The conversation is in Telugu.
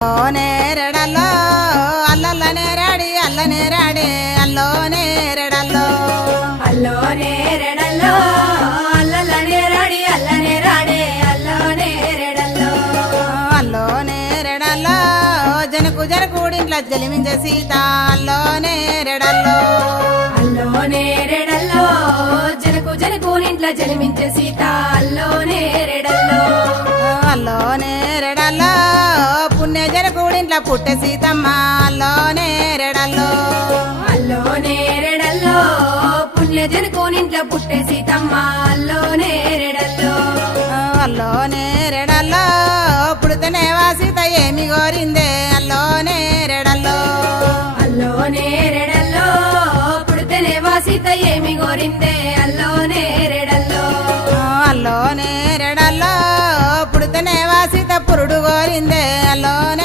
నేరడల్లో అల్లల్ల నేరాడి అల్ల నేరాడే అల్లో నేరడల్లో అల్లో నేరడల్లో అల్లల్ల నేరాడి అల్ల నేరాడే అల్లో నేరడల్లో అల్లో నేరడల్లో జనకు జనకూడింట్ల జలిమించే సీత అల్లో నేరడల్లో అల్లో నేరడల్లో జనకు జనకూనింట్ల జన్మించే సీత అల్లో నేరడల్లో అల్లో నేరడల్లో పుణ్య జనకూడింట్ల పుట్టే సీతమ్మ అల్లో నేరడల్లో అల్లో నేరడల్లో పుణ్య జనకూనింట్ల పుట్టే సీతమ్మ అల్లో నేరడల్లో అల్లో నేరడల్లో పుడితేనే సీత ఏమి కోరిందే అల్లో నేరడల్లో అల్లో నేరడల్లో పుడితేనే సీత ఏమి కోరిందే అల్లో నేరడల్లో అల్లో నేరడల్లో పుడితేనే సీత పురుడు కోరిందే అల్లోనే